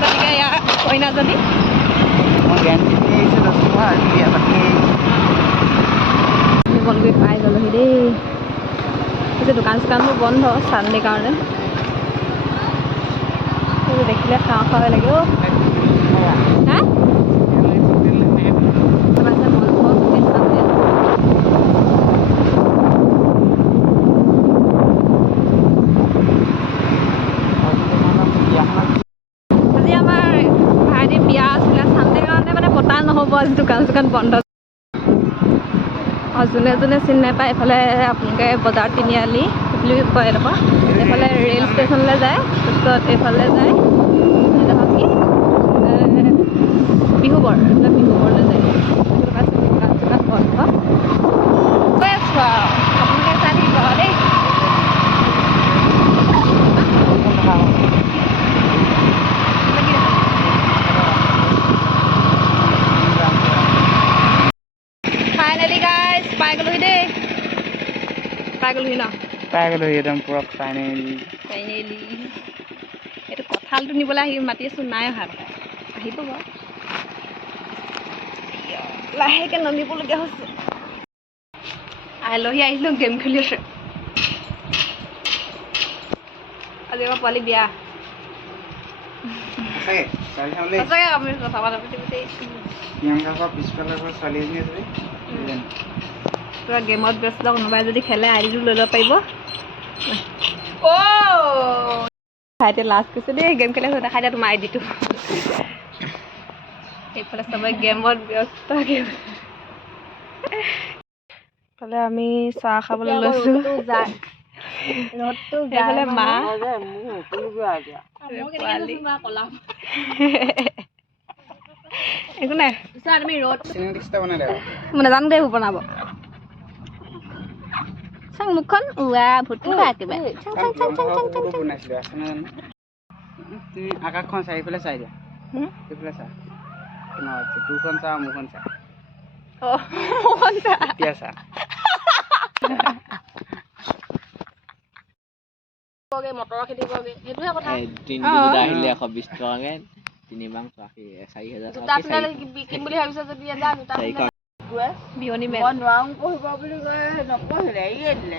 গতিকে ইয়াৰ কইনাজনী বনগুৰি পাই গ'লোহি দেই। পিছে দোকান চোকানবোৰ বন্ধ চানডে কাৰণে। দেখিলে খাওঁ খাওঁ লাগে অ'। হা আজি আমাৰ ভাইটিৰ বিয়া আছিলে চানডে কাৰণে মানে পতা নহ'ব আজি দোকান চোকান বন্ধ। যোনে যোনে চিনি নাপায় এইফালে আপোনালোকে বজাৰ তিনিআলি বুলি কয় এডোখৰ এইফালে ৰেল ষ্টেচনলৈ যায় তাৰপিছত এইফালে যায় এডোখৰ কি বিহুবৰ বিহুবৰলৈ যায় দোকান চোকান বন্ধ গৈ আছোঁ আৰু আপোনালোকে চাই থাকিব দেই। ফাইনেলি গাইজ পাই গ'লোহি দেই। পাই গ'লোহি ন? পাই গ'লোহি একদম পুৰা ফাইনেলি। এইটো কঁঠালটো নিবলৈ মাতি আছোঁ নাই অহা আহিব বাৰু লাহেকৈ নামিবলগীয়া হৈছে। আলহী আহিলোঁ গেম খেলি আছে। আজি আমাৰ পোৱালি বিয়া সঁচাকৈ আপুনি কথা পাতি পুৰা গেমত ব্যস্ত। কোনোবাই যদি খেলে আইডিটো লৈ ল'ব পাৰিব। ভাইটিয়ে লাষ্ট কৈছে দেই গেম খেলি আছে দেখাই দিয়া তোমাৰ আইডিটো। এইফালে চবে গেমত ব্যস্ত। এইফালে আমি চাহ খাবলৈ লৈছোঁ। এইফালে মা একো নাই আমি ৰ'দ নাজানো দেই বনাব চাং মুখখন ভুটু একেবাৰে আকাশখন চাৰিফালে চাই দিয়া সেইফালে চা তোৰখন চা মোৰখন চা এতিয়া চা মটৰৰ খেতি কৰোগে সেইটোহে কথা। আহিলে 120 টকাকে 3 বাং 4000 বিকিম বুলি ভাবিছা যদি বিয়নি মেল নোৱাৰো পঢ়িব বুলি কয় নপঢ়িলে এৰিয়ে দিলে।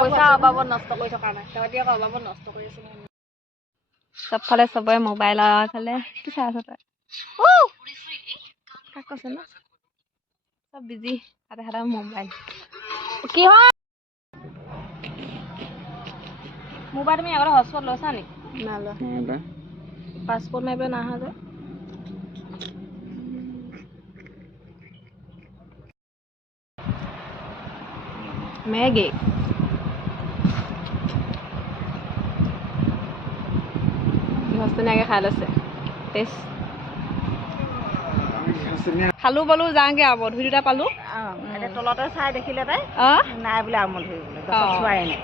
পইচা অভাৱত নষ্ট কৰি থকা নাই এতিয়া অভাৱত নষ্ট কৰি আছো। চবফালে চবৰে মোবাইল ফালে কি চাই আছ তই কাক কৈছে ন চব বিজি হাতে হাতে মোবাইল কি হয় মোবাইল তুমি আগতে হটস্পট লৈছা নি? নালোৱা পাছপোৰ্ট মাৰিব নাহা যে মেগী ধুনীয়াকৈ খাই লৈছে টেষ্ট খালো বলো যাওঁগে আৰু মধুৰি দুটা পালো তলতে চাই দেখিলে তাই নাই বোলে আৰু মধুৰি চোৱাই নাই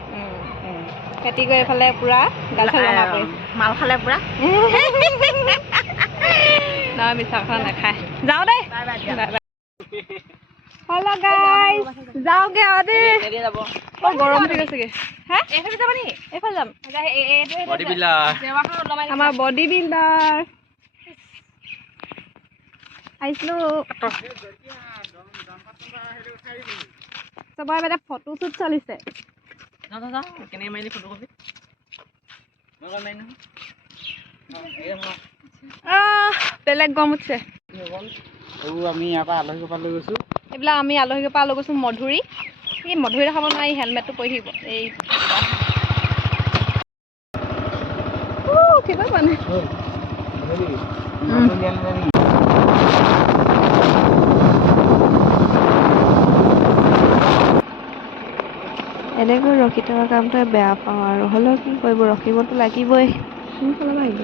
খেতি কৰি এইফালে পুৰা গাল মাল খালে পুৰা নহয় মিছা কথা নাখায় যাওঁ দেই হেল্ল' গাইজ যাওঁগে আৰু দেই গৰম উঠি গৈছেগে হা এইফালে যাবা নেকি এইফালে যাম আমাৰ বডি বিল্ডাৰ আহিছিলোঁ চবৰে মানে ফটো শ্বুট চলিছে বেলেগ গৰম উঠিছে। আমি ইয়াৰ পৰা আলহী গোপাল লৈ গৈছোঁ এইবিলাক আমি আলহী গোপাল লৈ গৈছোঁ মধুৰি এই মধুৰি দেখাব নোৱাৰি হেলমেটটো পৰি থাকিব এই উঠিবই পোৱা নাই এনেকৈ ৰখি থকা কামটোৱে বেয়া পাওঁ আৰু হ'লেও কি কৰিব ৰখিবতো লাগিবই সোনকালে আহিব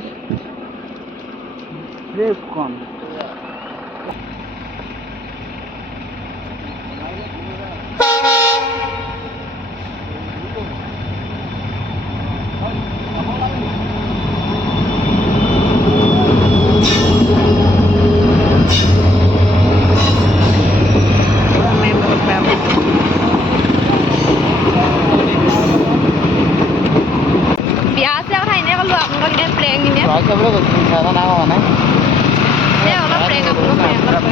বিয়া আছে কথা এনে ক'লো আপোনালোকক এতিয়া প্লেং এনে ল'ৰা চাবলৈ গৈছিলোঁ চাহ নাই হোৱা নাই অলপ প্লেং আপোনালোক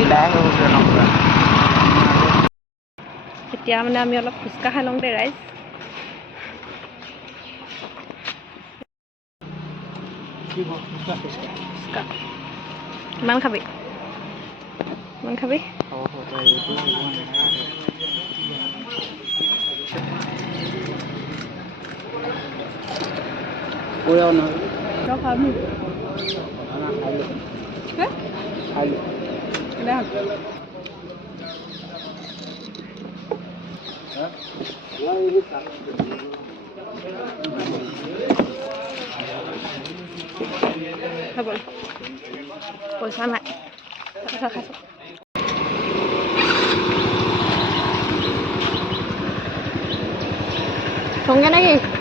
এতিয়া মানে আমি অলপ ফুচকা খাই লওঁ দে ৰাইজ ফুচকা কিমান খাবি পইচা নাই খাইছোঁ থংগে নেকি